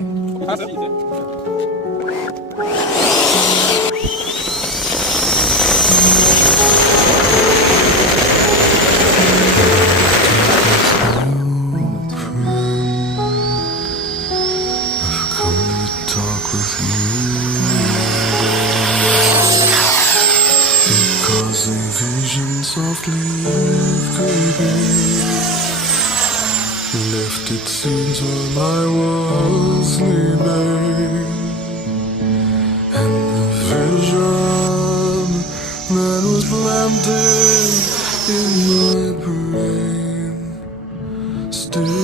알았어 이제. Talk with you because a vision softly creeping left its seeds while I was sleeping, and the vision that was planted in my brain still